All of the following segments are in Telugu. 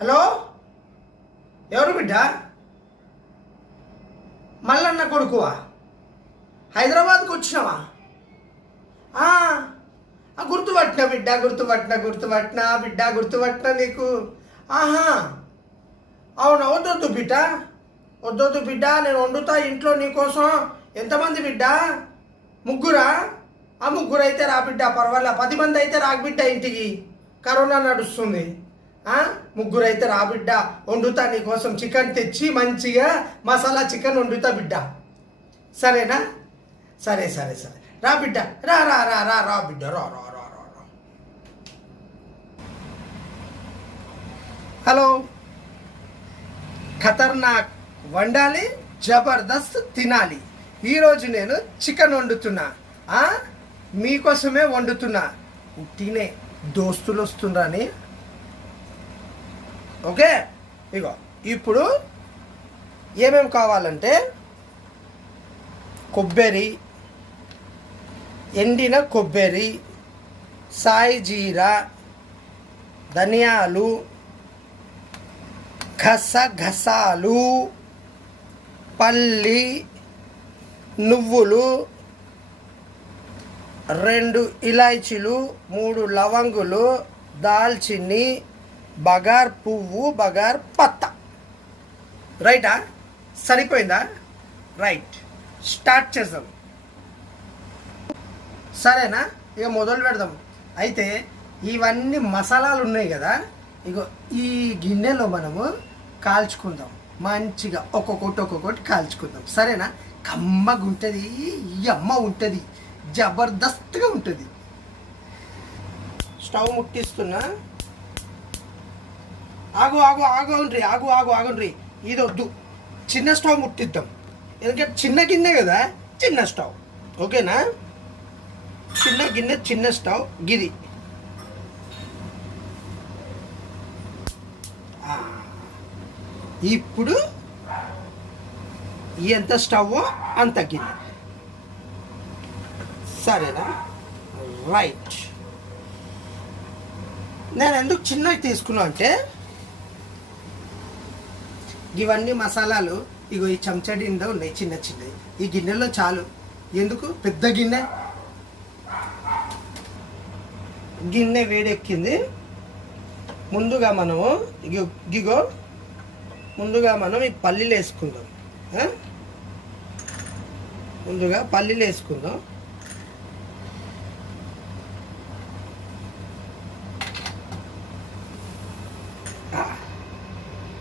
హలో, ఎవరు బిడ్డ? మల్లన్న కొడుకువా? హైదరాబాద్కి వచ్చినావా? గుర్తుపట్టిన బిడ్డ, గుర్తుపట్టిన నీకు. ఆహా, అవునా? వద్దొద్దు బిడ్డ, నేను వండుతా ఇంట్లో నీకోసం. ఎంతమంది బిడ్డ? ముగ్గురా? ముగ్గురు అయితే రా బిడ్డ, పర్వాలే. 10 మంది అయితే రాకు బిడ్డ, ఇంటికి కరోనా నడుస్తుంది. ముగ్గురు అయితే రా బిడ్డ, వండుతా నీకోసం. చికెన్ తెచ్చి మంచిగా మసాలా చికెన్ వండుతా బిడ్డ, సరేనా? సరే రా బిడ్డ, రా బిడ్డ, రా. హలో, ఖతర్నాక్ వండాలి, జబర్దస్త్ తినాలి. ఈరోజు నేను చికెన్ వండుతున్నా, మీకోసమే వండుతున్నా. ఉట్టినే దోస్తులు వస్తుండ్రని. ఓకే, ఇగో ఇప్పుడు ఏమేమి కావాలంటే కొబ్బరి, ఎండిన కొబ్బరి, సాయి జీరా, ధనియాలు, గసగసాలు, పల్లి, నువ్వులు, 2 ఇలాచీలు, 3 లవంగులు, దాల్చిన్ని, బగార్ పువ్వు, బగార్ పత్త. రైటా? సరిపోయిందా? రైట్, స్టార్ట్ చేద్దాం. సరేనా? ఇక మొదలు పెడదాం. అయితే ఇవన్నీ మసాలాలు ఉన్నాయి కదా, ఇగో ఈ గిన్నెలో మనము కాల్చుకుందాం. మంచిగా ఒక్కొక్కటి కాల్చుకుందాం, సరేనా? కమ్మగా ఉంటుంది, అమ్మ ఉంటుంది, జబర్దస్త్గా ఉంటుంది. స్టవ్ ముట్టిస్తున్నా. ఆగుండ్రి. ఇది వద్దు, చిన్న స్టవ్ ముట్టిద్దాం. ఎందుకంటే చిన్న గిన్నె కదా, చిన్న స్టవ్. ఓకేనా? చిన్న గిన్నె, చిన్న స్టవ్ గిది. ఇప్పుడు ఎంత స్టవ్ అంత గిన్నె, సరేనా? రైట్. నేను ఎందుకు చిన్నవి తీసుకున్నా అంటే, ఇవన్నీ మసాలాలు ఇగో ఈ చెంచా నిండా ఉన్నాయి, చిన్నవి. ఈ గిన్నెలో చాలు. ఎందుకు పెద్ద గిన్నె వేడెక్కింది. ముందుగా మనము ఈ పల్లీలు వేసుకుందాం. ముందుగా పల్లీలు వేసుకుందాం.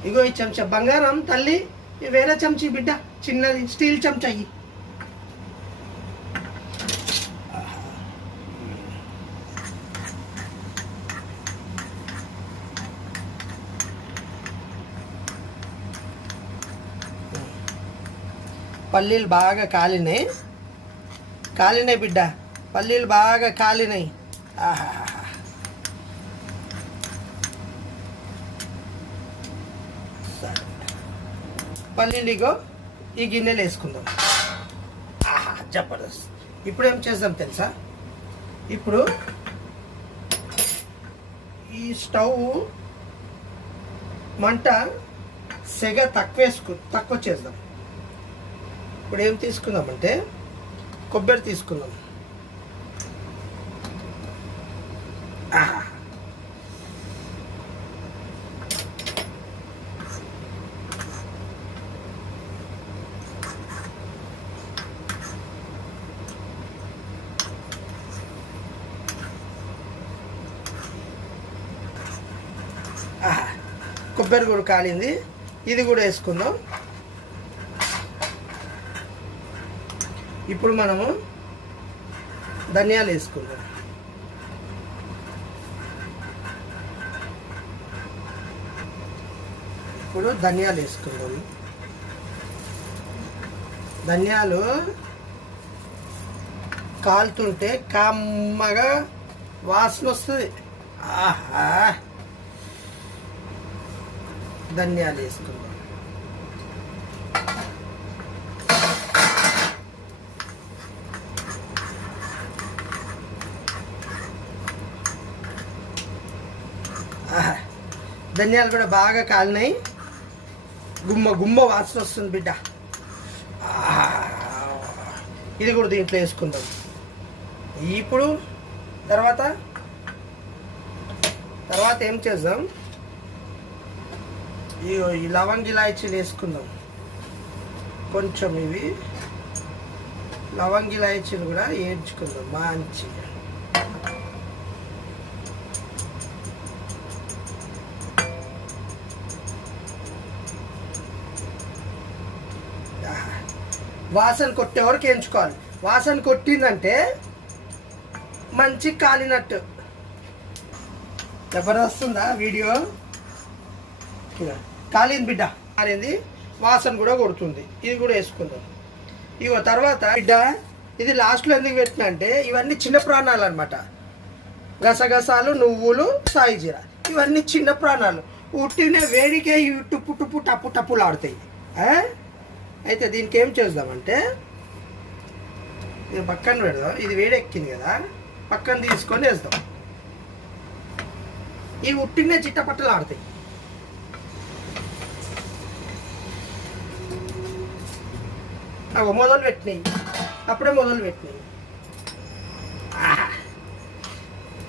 ఇగో ఈ చెంచా బంగారం తల్లి, వేరే చెంచా బిడ్డ, చిన్నది స్టీల్ చెంచా. పల్లీలు బాగా కాలినాయి బిడ్డ, పల్లీలు బాగా కాలినాయి. పల్లీలు ఇగో ఈ గిన్నెలు వేసుకుందాం. జబర్దస్త్. ఇప్పుడు ఏం చేద్దాం తెలుసా? ఇప్పుడు ఈ స్టవ్ మంట సెగ తక్కువ చేద్దాం. ఇప్పుడు ఏం తీసుకుందామంటే కొబ్బరి తీసుకుందాం. కొబ్బరి కూడా కాలింది, ఇది కూడా వేసుకుందాం. ఇప్పుడు మనము ధనియాలు వేసుకుందాం. ఇప్పుడు ధనియాలు వేసుకుందాం. ధనియాలు కాలుతుంటే కమ్మగా వాసన వస్తుంది. ఆహా, ధనియాలు వేసుకుందాం. ధనియాలు కూడా బాగా కాలినాయి. గుమ్మ గుమ్మ వాసన వస్తుంది బిడ్డ. ఇది కూడా దీంట్లో వేసుకుందాం. ఇప్పుడు తర్వాత ఏం చేద్దాం, ఈ లవంగి ఇలాచీలు వేసుకుందాం. కొంచెం ఇవి లవంగి ఇలాచీలు కూడా వేయించుకుందాం మంచిగా. వాసన కొట్టే వరకు వేయించుకోవాలి. వాసన కొట్టిందంటే మంచి కాలినట్టు. జబర్దస్తుందా వీడియో? కాలింది బిడ్డ, కాలింది. వాసన కూడా కొడుతుంది. ఇది కూడా వేసుకుందాం. ఇగో తర్వాత బిడ్డ, ఇది లాస్ట్లో ఎందుకు పెట్టినా అంటే ఇవన్నీ చిన్న ప్రాణాలు అనమాట. గసగసాలు, నువ్వులు, సాయి జీరా ఇవన్నీ చిన్న ప్రాణాలు. ఉట్టినే వేడికే ఇవి టుప్పు టుప్పు టప్పు టప్పులు ఆడుతాయి. అయితే దీనికి ఏం చేద్దామంటే ఇది పక్కన పెడదాం. ఇది వేడెక్కింది కదా, పక్కన తీసుకొని వేద్దాం. ఈ ఉట్టినే చిట్టపట్టలు ఆడతాయి. అవి మొదలు పెట్టినాయి, అప్పుడే మొదలు పెట్టినాయి.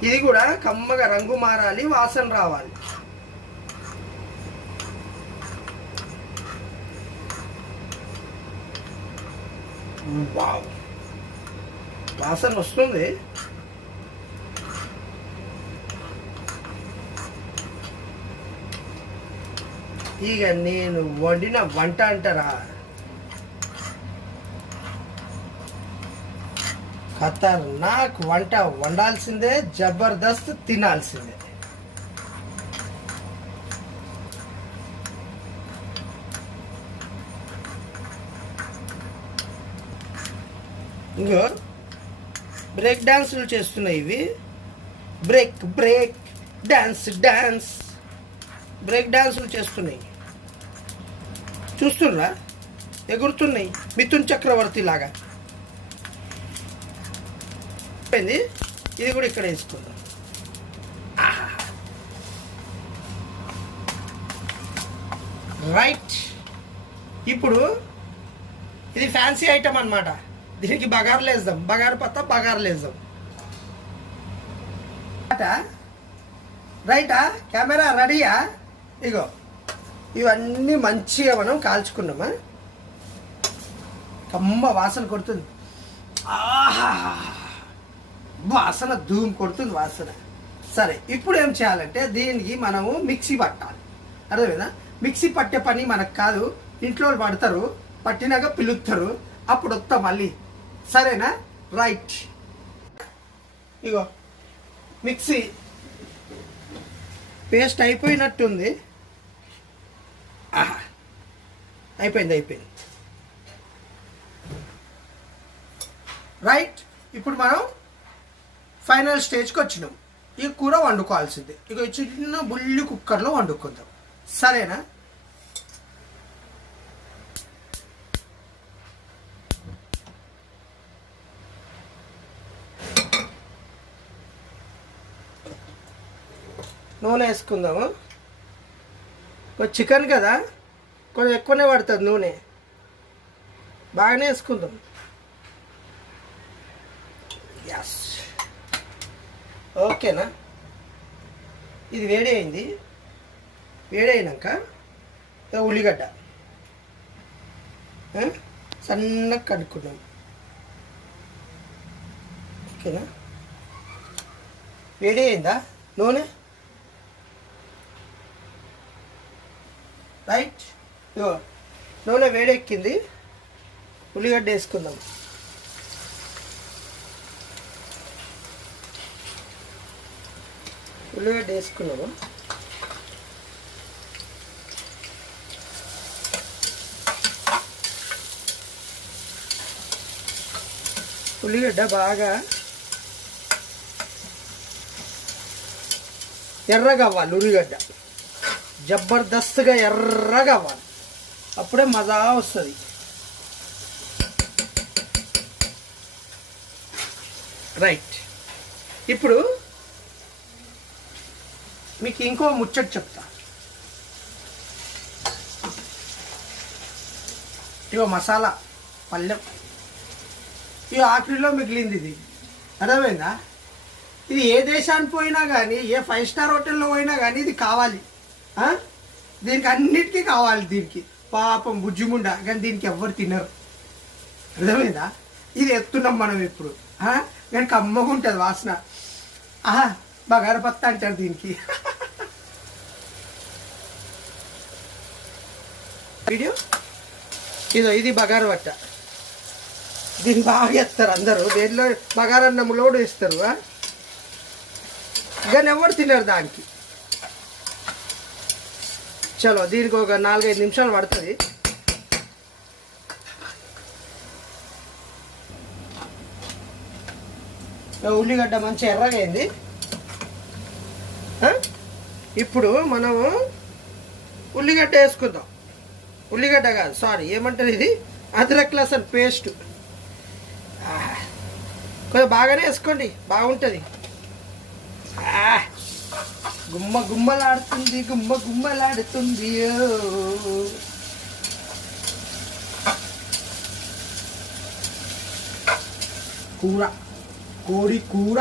ఇది కూడా కమ్మగా రంగు మారాలి, వాసన రావాలి. వావ్, వాసన వస్తుంది. ఇక నేను వండిన వంట అంటారా, ఖతర్నాక్ వంట వండాల్సిందే, జబర్దస్త్ తినాల్సిందే. ఇంకో బ్రేక్ డాన్సులు చేస్తున్నాయి ఇవి. Break break dance dance break డాన్సులు చేస్తున్నాయి. చూస్తుర్రా, ఎగురుతున్నాయి మిథున్ చక్రవర్తి లాగా. ఇది కూడా ఇక్కడ వేసుకుందాం. రైట్, ఇప్పుడు ఇది ఫ్యాన్సీ ఐటమ్ అన్నమాట. దీనికి బగారులు వేద్దాం, బగారు పత్తా బగారులు వేద్దాం. రైటా, కెమెరా రెడీయా? ఇగో ఇవన్నీ మంచిగా మనం కాల్చుకున్నామా. కమ్మ వాసన కొడుతుంది. ఆహా, వాసన ధూమ్ కొడుతుంది వాసన. సరే, ఇప్పుడు ఏం చేయాలంటే దీనికి మనము మిక్సీ పట్టాలి. అర్థమైందా? మిక్సీ పట్టే పని మనకు కాదు, ఇంట్లో పడతారు, పట్టినాక పిలుస్తారు, అప్పుడు వస్తాం మళ్ళీ. సరేనా? రైట్, ఇగో మిక్సీ పేస్ట్ అయిపోయినట్టుంది. అయిపోయింది. రైట్, ఇప్పుడు మనం ఫైనల్ స్టేజ్కి వచ్చినాం. ఈ కూర వండుకోవాల్సిందే. ఇక చిన్న బుల్లి కుక్కర్లో వండుకుందాం. సరేనా? నూనె వేసుకుందాము. చికెన్ కదా, కొంచెం ఎక్కువనే పడుతుంది నూనె, బాగానే వేసుకుందాం. ఎస్, ఓకేనా? ఇది వేడి అయింది. వేడి అయినాక ఉల్లిగడ్డ సన్నగా కడుక్కున్నాం. ఓకేనా? వేడి అయిందా నూనె? రైట్, ఇగో నూనె వేడెక్కింది. ఉల్లిగడ్డ వేసుకుందాం. ఉల్లిగడ్డ వేసుకున్నాము. ఉల్లిగడ్డ బాగా ఎర్రగా అవ్వాలి. ఉల్లిగడ్డ జబర్దస్త్గా ఎర్రగా అవ్వాలి, అప్పుడే మజా వస్తుంది. రైట్. ఇప్పుడు మీకు ఇంకో ముచ్చట చెప్తా. ఇగో మసాలా పళ్ళెం, ఇక ఆఖరిలో మిగిలింది ఇది. అర్థమైందా? ఇది ఏ దేశానికి పోయినా కానీ, ఏ 5 స్టార్ హోటల్లో పోయినా కానీ ఇది కావాలి. దీనికి అన్నిటికీ కావాలి. దీనికి పాపం బుజ్జిముండ, కానీ దీనికి ఎవ్వరు తినరు. అర్థమైందా? ఇది ఎత్తున్నాం మనం ఇప్పుడు. కానీ కమ్మగా ఉంటుంది వాసన. బగారు పత్తా అంటారు దీనికి. వీడియో ఇది బగారు పట్ట. దీన్ని బాగా వేస్తారు అందరూ. దేనిలో బగారన్నంలో కూడా వేస్తారు, కానీ ఎవరు తినరు దానికి. చలో దీనికి ఒక 4-5 నిమిషాలు పడుతుంది. ఉల్లిగడ్డ మంచి ఎర్రగా అయింది. ఇప్పుడు మనము ఉల్లిగడ్డ వేసుకుందాం. ఉల్లిగడ్డ కాదు, సారీ, ఏమంటారు ఇది, అద్రక్ లసన్ పేస్ట్. కొంచెం బాగానే వేసుకోండి, బాగుంటుంది. గుమ్మ గుమ్మలాడుతుంది, గుమ్మ గుమ్మలాడుతుంది. కూర, కోడి కూర.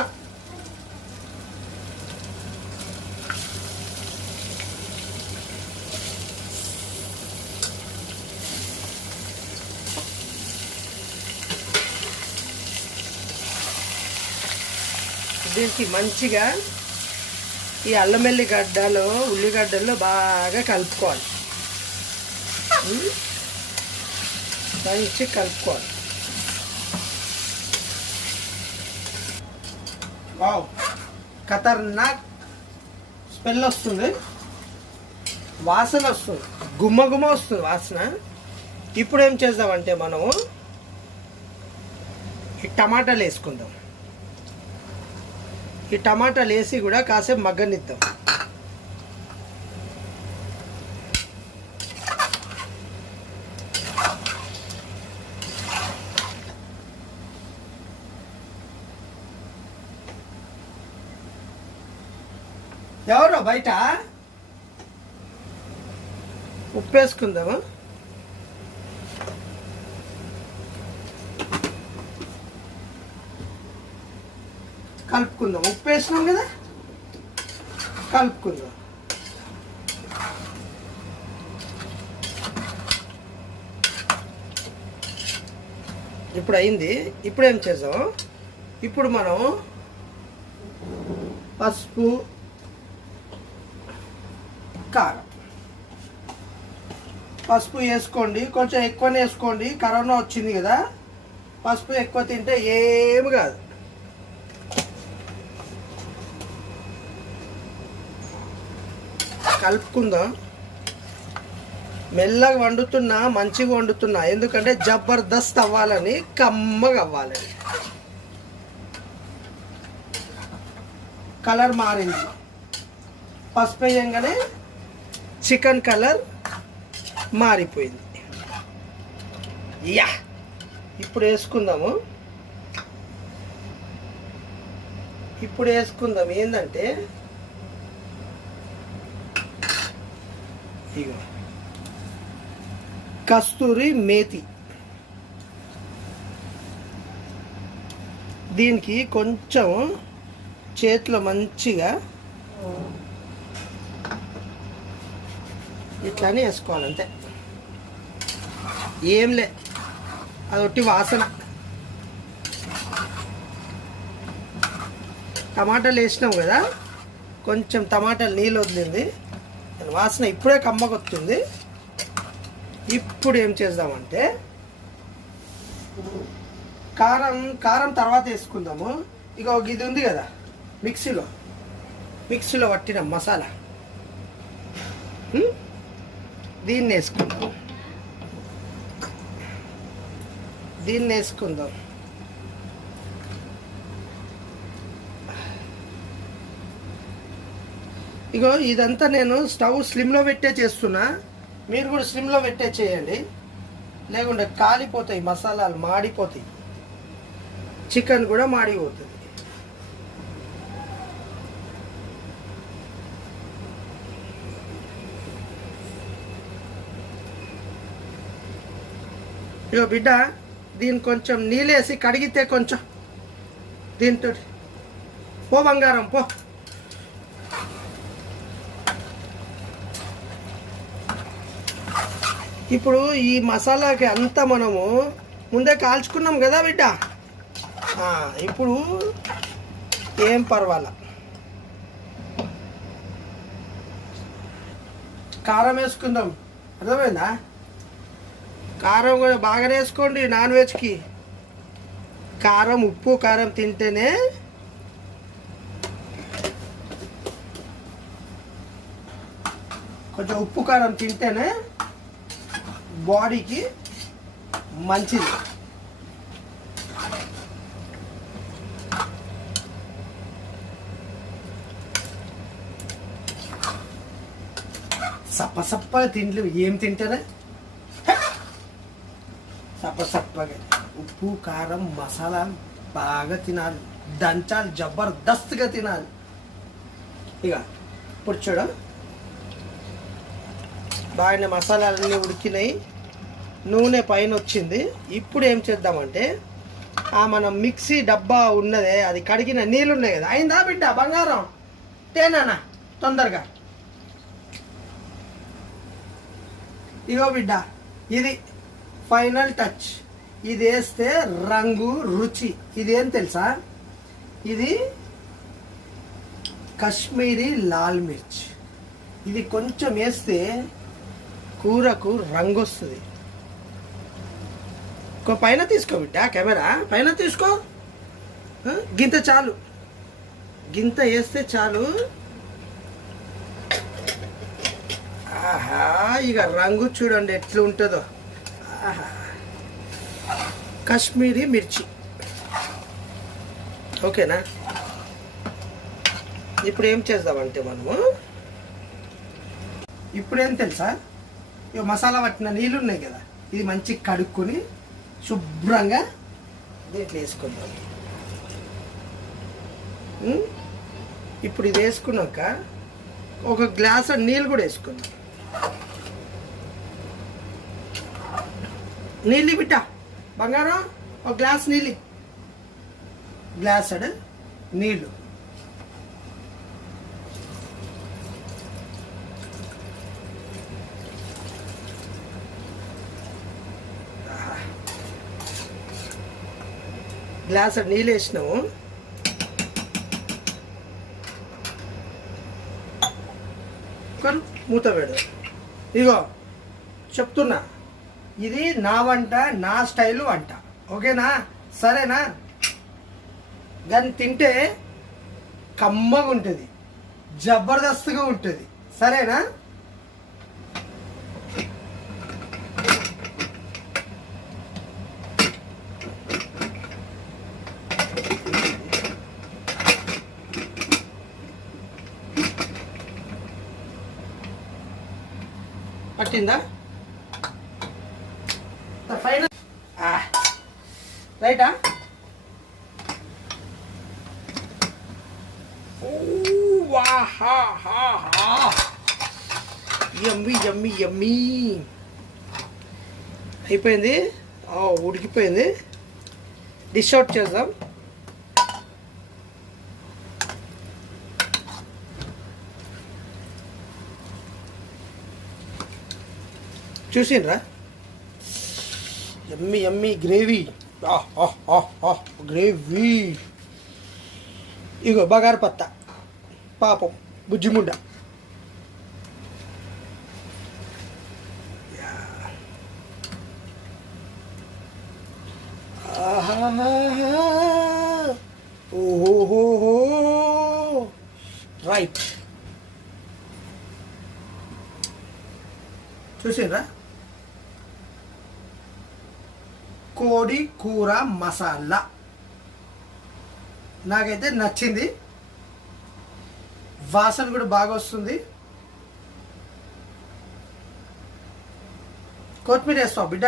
దీనికి మంచిగా ఈ అల్లం వెల్లిగడ్డలో ఉల్లిగడ్డల్లో బాగా కలుపుకోవాలి. మంచి కలుపుకోవాలి. వావ్, ఖతర్నాక్ స్మెల్ వస్తుంది, వాసన వస్తుంది, గుమ్మ గుమ్మ వస్తుంది వాసన. ఇప్పుడు ఏం చేద్దామంటే మనము ఈ టమాటాలు వేసుకుందాం. ఈ టమాటాలు వేసి కూడా కాసేపు మగ్గనిద్దాం. ఎవరో బయట ఉప్పు వేసుకుందాము. కలుపుకుందాం. ఉప్పు వేసినాం కదా, కలుపుకుందాం. ఇప్పుడు అయింది. ఇప్పుడు ఏం చేద్దాం, ఇప్పుడు మనం పసుపు, కారం. పసుపు వేసుకోండి, కొంచెం ఎక్కువనే వేసుకోండి. కరోనా వచ్చింది కదా, పసుపు ఎక్కువ తింటే ఏమి కాదు. కలుపుకుందాం. మెల్లగా వండుతున్నా, మంచిగా వండుతున్నా, ఎందుకంటే జబర్దస్త్ అవ్వాలని, కమ్మగా అవ్వాలని. కలర్ మారింది. పసుపు వేయంగానే చికెన్ కలర్ మారిపోయింది. యా, ఇప్పుడు వేసుకుందాము. ఇప్పుడు వేసుకుందాం ఏంటంటే, ఇగో కస్తూరి మేతి. దీనికి కొంచెం చేతిలో మంచిగా ఇట్లానే వేసుకోవాలి, అంతే. ఏంలే, అదొట్టి వాసన. టమాటాలు వేసినాం కదా, కొంచెం టమాటాలు నీళ్ళు వదిలింది, వాసన ఇప్పుడే కమ్మకొస్తుంది. ఇప్పుడు ఏం చేద్దామంటే కారం తర్వాత వేసుకుందాము. ఇక ఇది ఉంది కదా మిక్సీలో, మిక్సీలో పట్టిన మసాలా దీన్ని వేసుకుందాం. ఇగో ఇదంతా నేను స్టవ్ స్లిమ్లో పెట్టే చేస్తున్నా. మీరు కూడా స్లిమ్లో పెట్టే చేయండి, లేకుంటే కాలిపోతాయి, మసాలాలు మాడిపోతాయి, చికెన్ కూడా మాడిపోతుంది. ఇగో బిడ్డ, దీన్ని కొంచెం నీళ్ళేసి కడిగితే కొంచెం దీంతో పో బంగారం పో. ఇప్పుడు ఈ మసాలాకి అంతా మనము ముందే కాల్చుకున్నాం కదా బిడ్డ. ఇప్పుడు ఏం పర్వాలా, కారం వేసుకుందాం. అర్థమైందా? కారం కూడా బాగానే వేసుకోండి. నాన్ వెజ్కి కారం, ఉప్పు కారం తింటేనే కొంచెం ఉప్పు కారం తింటేనే బాడీకి మంచిది. సప్ప తిండ్లు ఏం తింటారా? సప్పగా ఉప్పు కారం మసాలా బాగా తినాలి, దంచాలి, జబర్దస్త్గా తినాలి. ఇక ఇప్పుడు చూడ బాగానే మసాలాలన్నీ ఉడికినాయి, నూనె పైన వచ్చింది. ఇప్పుడు ఏం చేద్దామంటే మనం మిక్సీ డబ్బా ఉన్నదే, అది కడిగిన నీళ్ళు ఉన్నాయి కదా. అయిందా బిడ్డ బంగారం? తేనా తొందరగా. ఇగో బిడ్డ, ఇది ఫైనల్ టచ్. ఇది వేస్తే రంగు రుచి. ఇదేం తెలుసా? ఇది కాశ్మీరీ లాల్ మిర్చ్. ఇది కొంచెం వేస్తే కూరకు రంగు వస్తుంది. పైన తీసుకో బిడ్డ, కెమెరా పైన తీసుకో. గింత చాలు, గింత వేస్తే చాలు. ఆహా, ఇక రంగు చూడండి ఎట్లా ఉంటుందో. కాశ్మీరీ మిర్చి. ఓకేనా? ఇప్పుడు ఏం చేద్దామంటే మనము, ఇప్పుడేం తెలుసా, ఇక మసాలా పట్టిన నీళ్ళు ఉన్నాయి కదా, ఇది మంచిగా కడుక్కొని శుభ్రంగా దీంట్లో వేసుకుందాం. ఇప్పుడు ఇది వేసుకున్నాక ఒక గ్లాస్ నీళ్ళు కూడా వేసుకుందాం. నీళ్ళు బిడ్డ బంగారం, ఒక గ్లాస్ నీళ్ళు, గ్లాస్ నీళ్ళు. గ్లాస్ నీళ్ళు వేసినాము. మూత పెడదాం. ఇగో చెప్తున్నా, ఇది నా వంట, నా స్టైలు వంట. ఓకేనా? సరేనా? దాన్ని తింటే కమ్మగా ఉంటుంది, జబర్దస్త్గా ఉంటుంది. సరేనా? పట్టిందా? ఫైనల్ రైటా? యమ్మీ యమ్మీ యమ్మీ అయిపోయింది, ఉడికిపోయింది. డిష్ అవుట్ చేద్దాం. చూసిండ్రా? యమ్మీ యమ్మీ గ్రేవీ, గ్రేవీ. ఇగో బగారు పత్తా, పాపం బుజ్జిముండ. ఓహో, బాయ్. చూసిండ్రా కోడి కూర మసాలా నాకైతే నచ్చింది. వాసన కూడా బాగా వస్తుంది. కొత్తిమీర వేస్తావు బిడ్డ,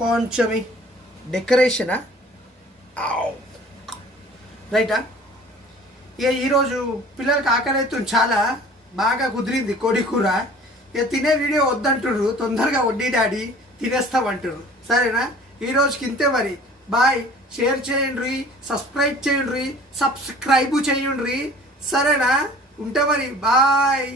కొంచెం డెకరేషనా రైటా. ఇక ఈరోజు పిల్లలకి ఆకలి అవుతుంది, చాలా బాగా కుదిరింది కోడి కూర. ఇక తినే వీడియో వద్దంటుర్రు, తొందరగా వడ్డీ డాడీ తినేస్తామంటారు. సరేనా, ఈరోజుకి ఇంతే మరి. బాయ్. షేర్ చేయండి, సబ్స్క్రైబ్ చేయండి, సరేనా, ఉంటా మరి. బాయ్.